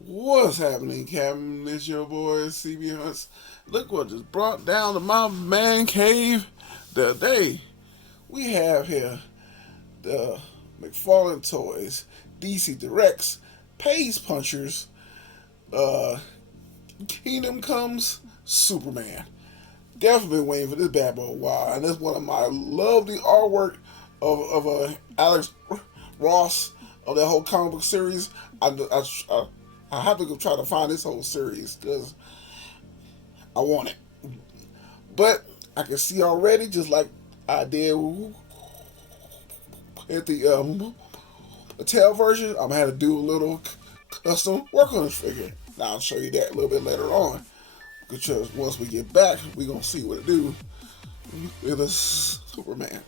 What's happening, Captain? It's your boy cbhunts. Look what just brought down to my man cave today. We have here the Mcfarlane toys, DC Directs, Pace Punchers, Kingdom Comes, Superman. Definitely been waiting for this bad boy a while, and it's one of my lovely artwork of Alex Ross of that whole comic book series. I have to go try to find this whole series because I want it. But I can see already, just like I did at the tail version, I'm gonna have to do a little custom work on this figure. Now I'll show you that a little bit later on, because once we get back, we're gonna see what it do with a Superman.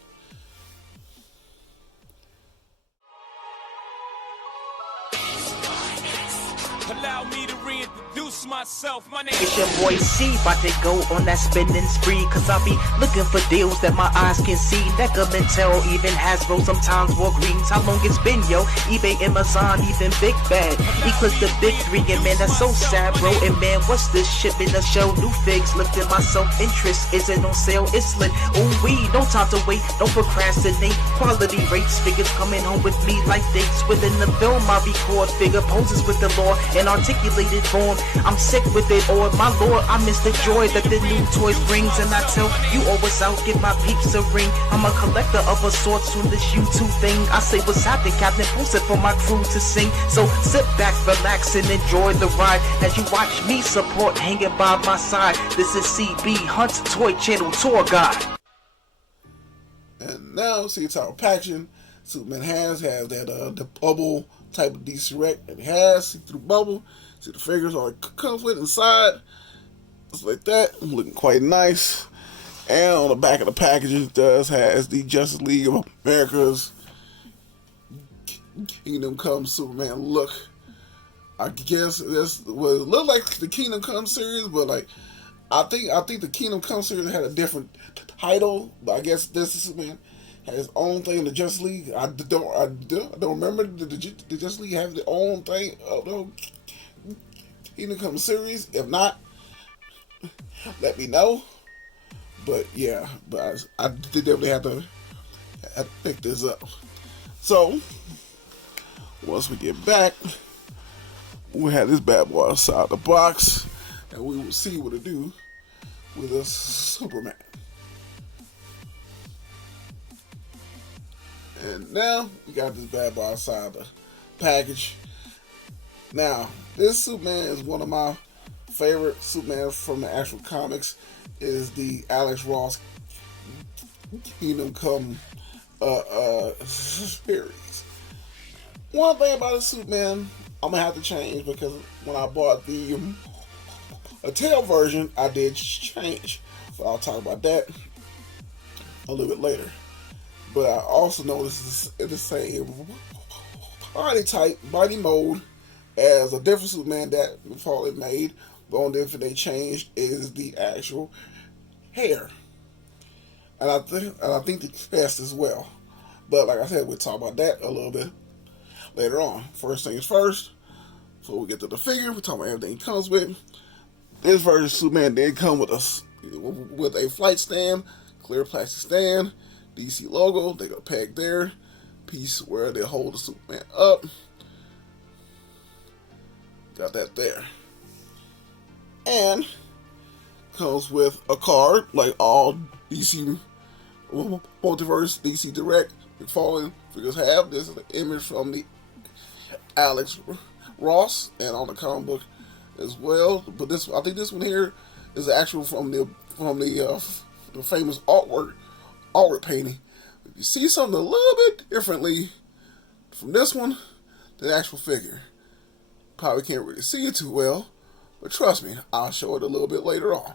Allow me to reintroduce myself. My name It's your boy C, about to go on that spending spree. Cause I be looking for deals that my eyes can see. Neckermentel, even Hasbro, sometimes Walgreens. How long it's been, yo? eBay, Amazon, even Big Bad. Eclipse the big three, and man, that's so sad, bro. And man, what's this shit in the show? New figs, lifting my self-interest. Is it on sale? It's lit. Ooh, no time to wait, don't procrastinate. Quality rates, figures coming home with me like dates. Within the film, I record figure poses with the law and articulated form. I'm sick with it, or my lord, I miss the joy that the new toys brings. And I tell you always out, give my peeps a ring. I'm a collector of a sorts from this YouTube thing. I say what's happening, Captain, post it for my crew to sing. So sit back, relax, and enjoy the ride as you watch me support hanging by my side. This is CB Hunt's Toy Channel Tour Guide. And now, see, it's our packaging. Superman has that the bubble type of DC Rec. It has, see through the bubble. See the figures all it comes with inside. Just like that. Looking quite nice. And on the back of the package, it has the Justice League of America's Kingdom Come Superman look. I guess this well, it looked like the Kingdom Come series, but like I think the Kingdom Come series had a different title. But I guess this Superman had his own thing in the Justice League. I don't remember the Justice League have their own thing of the Kingdom Come series. If not, let me know. But yeah, but I definitely have to pick this up. So once we get back, we have this bad boy outside the box, and we will see what it do with a Superman. And now we got this bad boy outside the package. Now, this Superman is one of my favorite Superman from the actual comics. It is the Alex Ross Kingdom Come series. One thing about the Superman, I'm gonna have to change, because when I bought the tail version, I did change. But I'll talk about that a little bit later. But I also noticed it's the same body type, body mode as a different Superman that Mcfarlane made. The only difference they changed is the actual hair, and I think the chest as well. But like I said, we'll talk about that a little bit later on. First things first, before we get to the figure, we're talking about everything it comes with. This version of Superman did come with a flight stand, clear plastic stand, DC logo. They got a peg there, piece where they hold the Superman up. Got that there. And comes with a card, like all DC Multiverse, DC Direct, Mcfarlane figures have. This is an image from the Alex Ross, and on the comic book as well. But this, I think this one here is actual from the famous artwork painting. If you see something a little bit differently from this one to the actual figure, probably can't really see it too well, but trust me, I'll show it a little bit later on.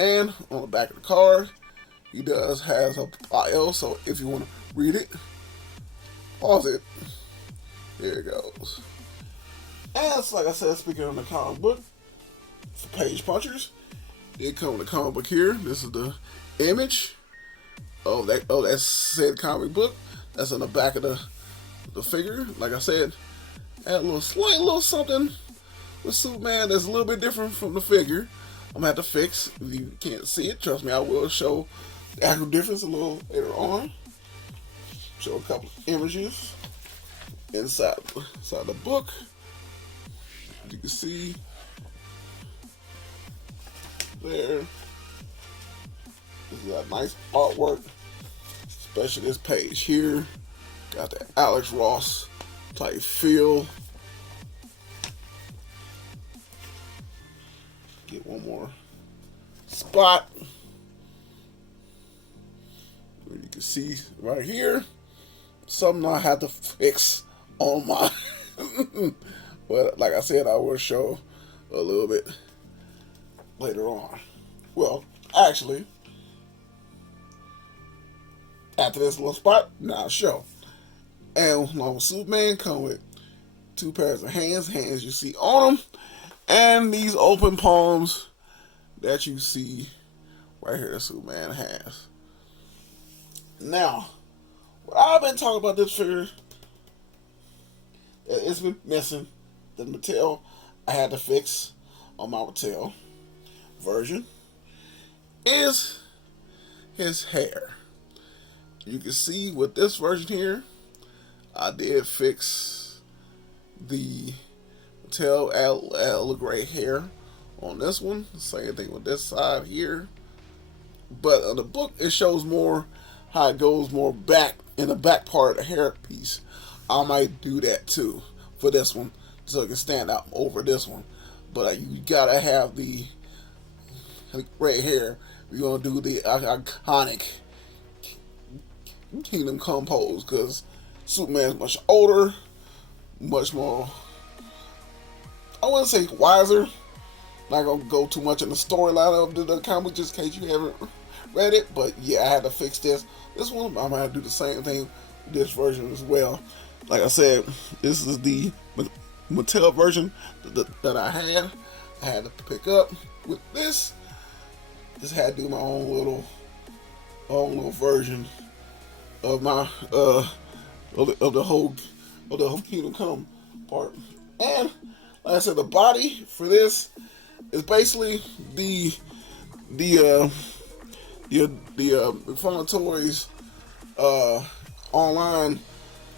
And on the back of the card, he does have a bio, so if you want to read it, pause it. Here it goes. And it's like I said, speaking of the comic book, for page punchers, it comes with a comic book here. This is the image of that said comic book. That's on the back of the figure. Like I said, add a slight little something with Superman that's a little bit different from the figure. I'm gonna have to fix. If you can't see it, trust me, I will show the actual difference a little later on. Show a couple of images inside the book. As you can see there, this is a nice artwork, especially this page here. Got the Alex Ross type feel. Get one more spot where you can see right here something I had to fix on my but like I said, I will show a little bit later on. Well, actually, after this little spot, now I'll show. And along with Superman come with 2 pairs of hands you see on them, and these open palms that you see right here that Superman has. Now, what I've been talking about this figure, it's been missing. The Mattel I had to fix on my Mattel version is his hair. You can see with this version here, I did fix the Mattel Al gray hair on this one. Same thing with this side here. But on the book, it shows more how it goes more back in the back part of the hair piece. I might do that too for this one, so it can stand out over this one. But you gotta have the gray hair. You're gonna do the iconic Kingdom Come pose, because Superman's much older, much more, I wouldn't say wiser. Not gonna go too much in the storyline of the comic just in case you haven't read it, but yeah, I had to fix this. This one, I'm gonna have to do the same thing with this version as well. Like I said, this is the Mattel version that I had to pick up. With this, just had to do my own little version of my of the whole Kingdom Come part. And like I said, the body for this is basically the Mcfarlane Toys online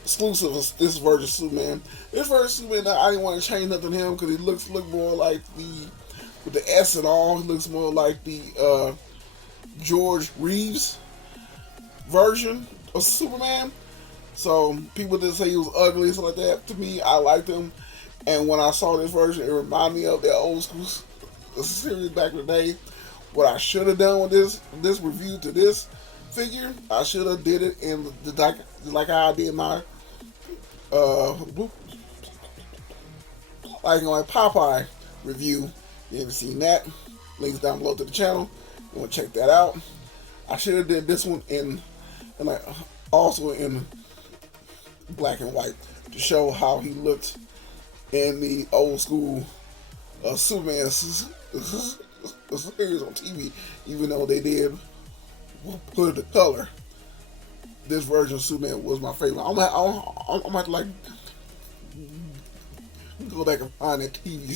exclusive of this version of Superman. This version of Superman, I didn't want to change nothing to him because he look more like with the S and all. He looks more like the George Reeves version of Superman. So people did say he was ugly and stuff like that. To me, I liked him, and when I saw this version, it reminded me of that old school series back in the day. What I should have done with this review to this figure, I should have did it in like how I did my like my Popeye review. You haven't seen that? Links down below to the channel. You want to check that out? I should have did this one in like also in black and white to show how he looked in the old school Superman series on TV, even though they did put the color. This version of Superman was my favorite. I'm gonna have to like go back and find that TV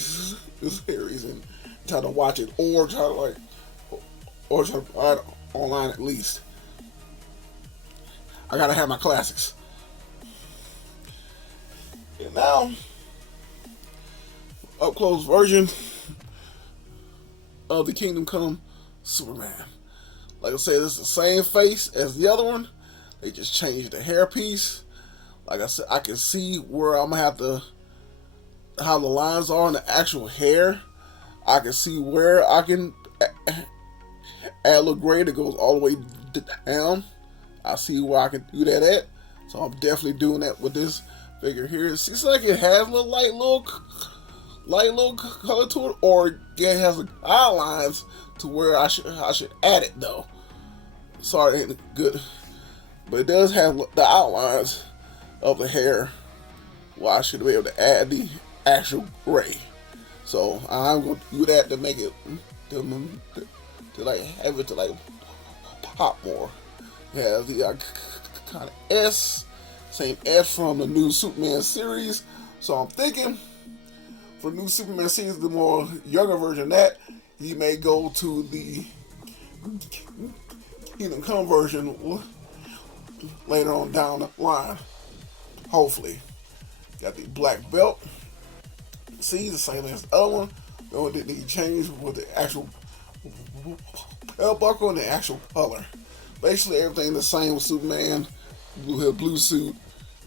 series and try to watch it, or try to find it online at least. I gotta have my classics. And now, up close version of the Kingdom Come Superman. Like I said, this is the same face as the other one. They just changed the hairpiece. Like I said, I can see where I'm gonna have to, how the lines are on the actual hair. I can see where I can add a little gray that goes all the way down. I see where I can do that at. So I'm definitely doing that with this figure here. It seems like it has a light little color to it, or it has outlines to where I should add it though. Sorry, it ain't good, but it does have the outlines of the hair. Well, I should be able to add the actual gray. So I'm going to do that to make it to like have it to like pop more. It has the kind of S, same S from the new Superman series So I'm thinking for new Superman series, the more younger version of that, he may go to the Kingdom Come version later on down the line. Hopefully. Got the black belt. See, the same as the other one. The only thing that changed with the actual belt buckle and the actual color. Basically everything the same with Superman. Blue suit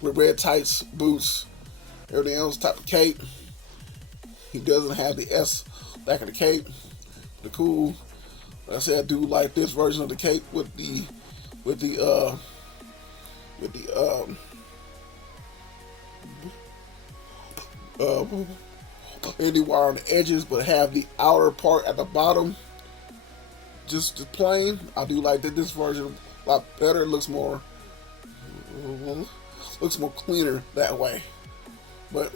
with red tights, boots, everything else, type of cape. He doesn't have the S back of the cape. The cool. Like I said, I do like this version of the cape with the any wire on the edges, but have the outer part at the bottom just plain. I do like that this version a lot better. It looks more cleaner that way. But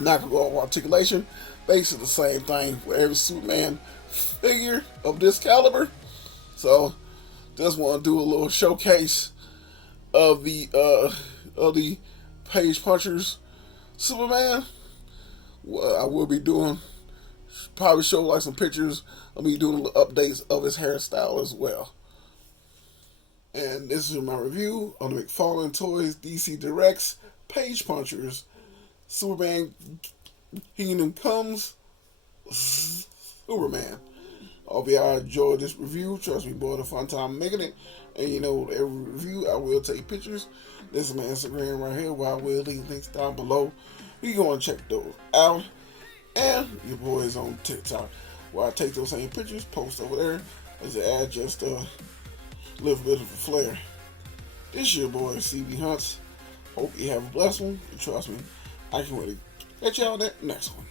not gonna go over articulation. Basically the same thing for every Superman figure of this caliber. So just want to do a little showcase of the Page Punchers Superman. I will be doing, probably show like some pictures of me doing little updates of his hairstyle as well. And this is my review on the Mcfarlane Toys DC Directs Page Punchers Superman Kingdom Comes Superman. I hope y'all enjoyed this review. Trust me, boy, a fun time making it. And you know, every review I will take pictures. This is my Instagram right here, where I will leave links down below. You go and check those out. And your boy is on TikTok, where I take those same pictures, post over there, as to add just a little bit of a flair. This is your boy cbhunts. Hope you have a blessed one. And trust me, I can't wait to catch y'all on that next one.